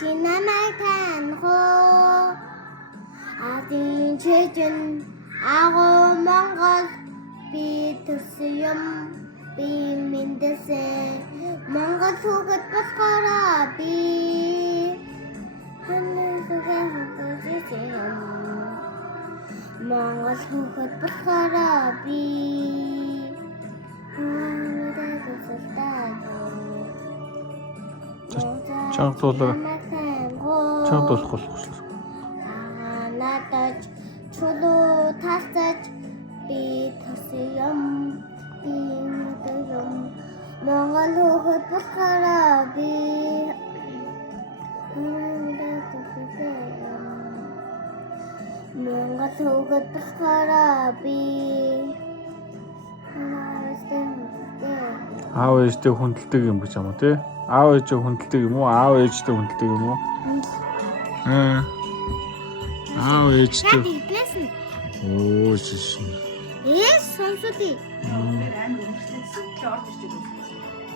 чи намайг таних уу Адын чэжэн агуу Монгол би төсөн юм би миндэсэн Монгол хүүхэд болохоор би Монгол хүүхэд болохоор би Чанга дуулаа. Чанга дуусах болохгүй шүү. Надад чулуу тасаж би төсөн юм би мэдэн юм Монгол хүүхэд болохоор би Монгол хүүхэд болохоор би Аав ээжтэй хүндэлдэг юм гэж юм уу те? Аав ээжээ хүндэлдэг юм уу? Аав ээжтэй хүндэлдэг юм уу? Аав ээжтэй. Иднэсэн. Оо шиш. Сонсоли. амар өмчлөсөн. Орж ирж байгаа.